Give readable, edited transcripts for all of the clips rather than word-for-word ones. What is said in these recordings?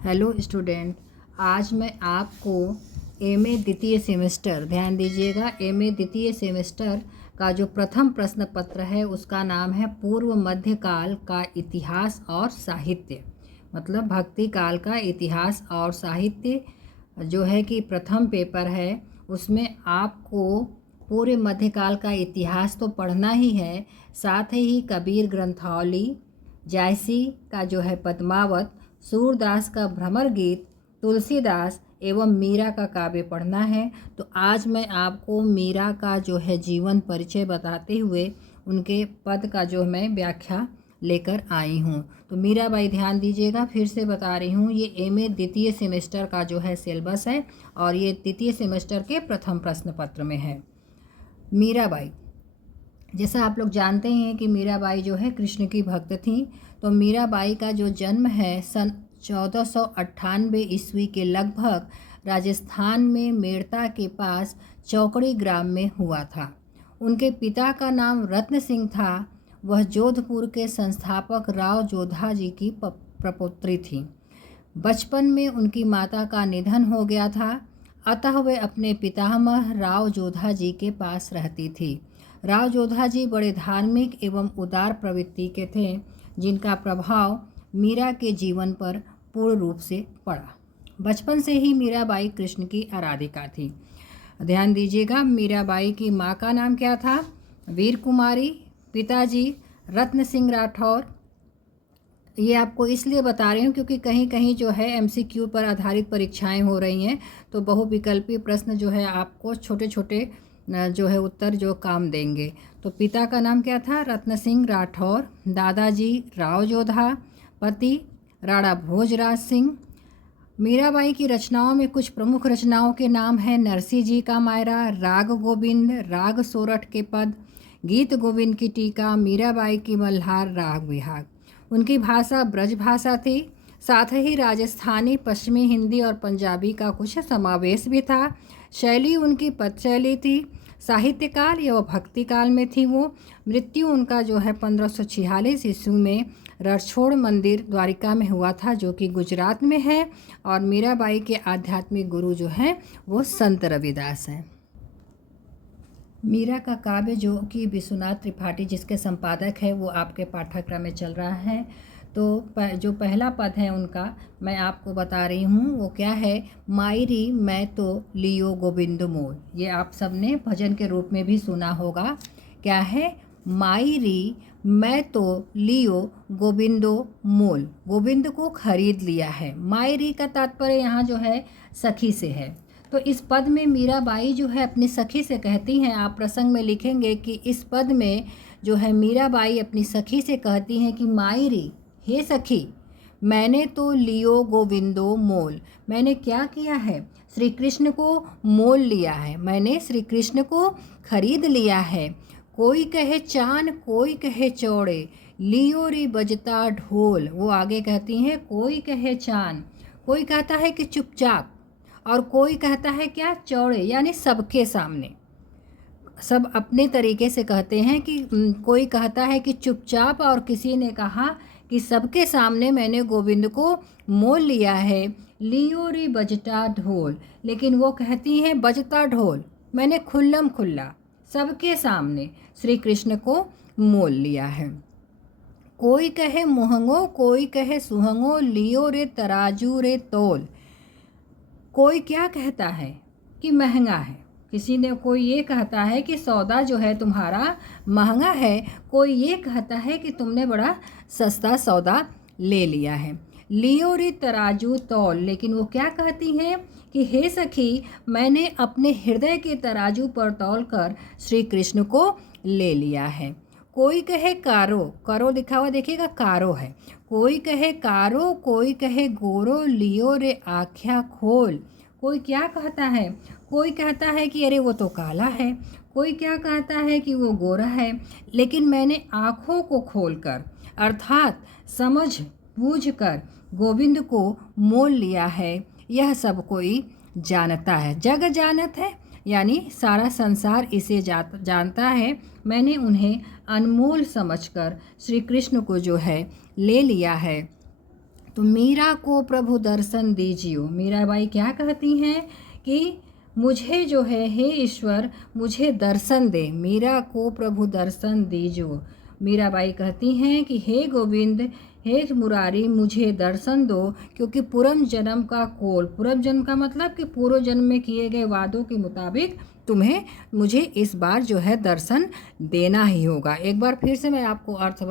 Hello student, आज मैं आपको एमए द्वितीय सेमेस्टर, ध्यान दीजिएगा, एमए द्वितीय सेमेस्टर का जो प्रथम प्रश्न पत्र है उसका नाम है पूर्व मध्यकाल का इतिहास और साहित्य। मतलब भक्ति काल का इतिहास और साहित्य जो है कि प्रथम पेपर है, उसमें आपको पूरे मध्यकाल का इतिहास तो पढ़ना ही है, साथ ही कबीर ग्रंथावली, जायसी का जो है पद्मावत, सूरदास का भ्रमर गीत, तुलसीदास एवं मीरा का काव्य पढ़ना है। तो आज मैं आपको मीरा का जो है जीवन परिचय बताते हुए उनके पद का जो मैं व्याख्या लेकर आई हूँ। तो मीराबाई, ध्यान दीजिएगा, फिर से बता रही हूँ, ये एमए द्वितीय सेमेस्टर का जो है सिलेबस है और ये द्वितीय सेमेस्टर के प्रथम प्रश्न पत्र में है। मीराबाई, जैसा आप लोग जानते हैं कि मीराबाई जो है कृष्ण की भक्त थी। तो मीराबाई का जो जन्म है सन 1498 ईस्वी के लगभग राजस्थान में मेड़ता के पास चौकड़ी ग्राम में हुआ था। उनके पिता का नाम रत्न सिंह था। वह जोधपुर के संस्थापक राव जोधा जी की प्रपौत्री थी। बचपन में उनकी माता का निधन हो गया था, अतः वे अपने पितामह राव जोधा जी के पास रहती थी। राव जोधा जी बड़े धार्मिक एवं उदार प्रवृत्ति के थे, जिनका प्रभाव मीरा के जीवन पर पूर्ण रूप से पड़ा। बचपन से ही मीराबाई कृष्ण की आराधिका थी। ध्यान दीजिएगा, मीराबाई की माँ का नाम क्या था? वीर कुमारी। पिताजी रत्न सिंह राठौर। ये आपको इसलिए बता रही हूँ क्योंकि कहीं कहीं जो है एमसीक्यू पर आधारित परीक्षाएं हो रही हैं, तो बहुविकल्पी प्रश्न जो है आपको छोटे छोटे जो है उत्तर जो काम देंगे। तो पिता का नाम क्या था? रत्न सिंह राठौर। दादाजी राव जोधा। पति राणा भोजराज सिंह। मीराबाई की रचनाओं में कुछ प्रमुख रचनाओं के नाम हैं: नरसिंह जी का मायरा, राग गोविंद, राग सोरठ के पद, गीत गोविंद की टीका, मीराबाई की मल्हार, राग विहाग। उनकी भाषा ब्रज भाषा थी, साथ ही राजस्थानी, पश्चिमी, हिंदी और पंजाबी का कुछ समावेश भी था। शैली उनकी पद शैली थी। साहित्य काल या भक्ति काल में थी वो। मृत्यु उनका जो है 1546 ईस्वी में रणछोड़ मंदिर द्वारिका में हुआ था, जो कि गुजरात में है। और मीराबाई के आध्यात्मिक गुरु जो हैं वो संत रविदास हैं। मीरा का काव्य जो कि विश्वनाथ त्रिपाठी जिसके संपादक है वो आपके पाठ्यक्रम में चल रहा है। तो जो पहला पद है उनका मैं आपको बता रही हूँ, वो क्या है? मायरी मैं तो लियो गोविंद मोल। ये आप सबने भजन के रूप में भी सुना होगा। क्या है? मायरी मैं तो लियो गोविंदो मोल, गोविंद को खरीद लिया है। मायरी का तात्पर्य यहाँ जो है सखी से है। तो इस पद में मीराबाई जो है अपनी सखी से कहती हैं, आप प्रसंग में लिखेंगे कि इस पद में जो है मीराबाई अपनी सखी से कहती हैं कि मायरी, हे सखी, मैंने तो लियो गोविंदो मोल, मैंने क्या किया है? श्री कृष्ण को मोल लिया है, मैंने श्री कृष्ण को खरीद लिया है। कोई कहे चान, कोई कहे चौड़े, लियो रे बजता ढोल। वो आगे कहती हैं, कोई कहे चान, कोई कहता है कि चुपचाप, और कोई कहता है क्या? चौड़े, यानी सबके सामने। सब अपने तरीके से कहते हैं कि कोई कहता है कि चुपचाप, और किसी ने कहा कि सबके सामने मैंने गोविंद को मोल लिया है। लियो रे बजता ढोल, लेकिन वो कहती हैं बजता ढोल, मैंने खुल्लम खुल्ला सबके सामने श्री कृष्ण को मोल लिया है। कोई कहे मुहंगो, कोई कहे सुहंगो, लियो रे तराजू रे तोल। कोई क्या कहता है कि महंगा है, किसी ने कोई ये कहता है कि सौदा जो है तुम्हारा महंगा है, कोई ये कहता है कि तुमने बड़ा सस्ता सौदा ले लिया है। लियो रे तराजू तौल, लेकिन वो क्या कहती हैं कि हे सखी, मैंने अपने हृदय के तराजू पर तौल कर श्री कृष्ण को ले लिया है। कोई कहे कारो, करो लिखा हुआ देखिएगा, कारो है। कोई कहे कारो, कोई कहे गोरो, लियो रे आँख्या खोल। कोई क्या कहता है? कोई कहता है कि अरे वो तो काला है, कोई क्या कहता है कि वो गोरा है, लेकिन मैंने आँखों को खोलकर अर्थात समझ बूझ कर गोविंद को मोल लिया है। यह सब कोई जानता है, जग जानत है, यानी सारा संसार इसे जानता है। मैंने उन्हें अनमोल समझकर श्री कृष्ण को जो है ले लिया है। तो मीरा को प्रभु दर्शन दीजिए। मीराबाई क्या कहती हैं कि मुझे जो है हे ईश्वर मुझे दर्शन दे, मीरा को प्रभु दर्शन दीजिए। मीराबाई कहती हैं कि हे गोविंद हे मुरारी मुझे दर्शन दो, क्योंकि पूर्व जन्म का कोल, पूर्व जन्म का मतलब कि पूर्व जन्म में किए गए वादों के मुताबिक तुम्हें मुझे इस बार जो है दर्शन देना ही होगा। एक बार फिर से मैं आपको अर्थ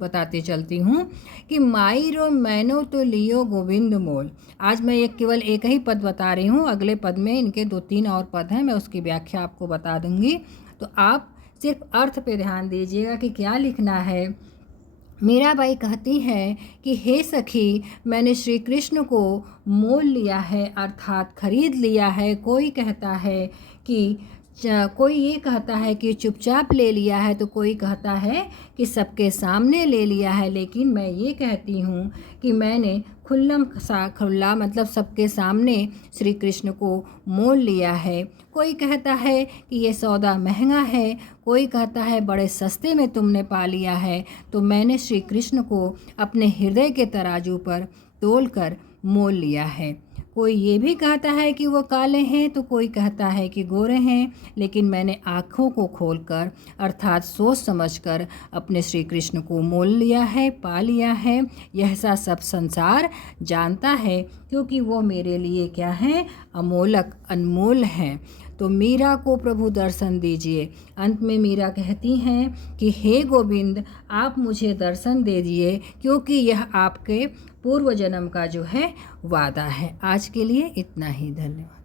बताते चलती हूँ कि माई रो मैनो तो लियो गोविंद मोल। आज मैं केवल एक ही पद बता रही हूँ, अगले पद में इनके 2-3 और पद हैं, मैं उसकी व्याख्या आपको बता दूंगी। तो आप सिर्फ अर्थ पे ध्यान दीजिएगा कि क्या लिखना है। मीराबाई कहती हैं कि हे सखी मैंने श्री कृष्ण को मोल लिया है, अर्थात खरीद लिया है। कोई कहता है कि कोई ये कहता है कि चुपचाप ले लिया है, तो कोई कहता है कि सबके सामने ले लिया है, लेकिन मैं ये कहती हूँ कि मैंने खुल्ला मतलब सबके सामने श्री कृष्ण को मोल लिया है। कोई कहता है कि ये सौदा महंगा है, कोई कहता है बड़े सस्ते में तुमने पा लिया है, तो मैंने श्री कृष्ण को अपने हृदय के तराजू पर तोलकर मोल लिया है। कोई ये भी कहता है कि वो काले हैं, तो कोई कहता है कि गोरे हैं, लेकिन मैंने आँखों को खोलकर अर्थात सोच समझकर अपने श्री कृष्ण को मोल लिया है, पा लिया है। यह सब संसार जानता है, क्योंकि वो मेरे लिए क्या है, अमोलक अनमोल हैं। तो मीरा को प्रभु दर्शन दीजिए। अंत में मीरा कहती हैं कि हे गोविंद आप मुझे दर्शन दे दिए, क्योंकि यह आपके पूर्व जन्म का जो है वादा है। आज के लिए इतना ही, धन्यवाद।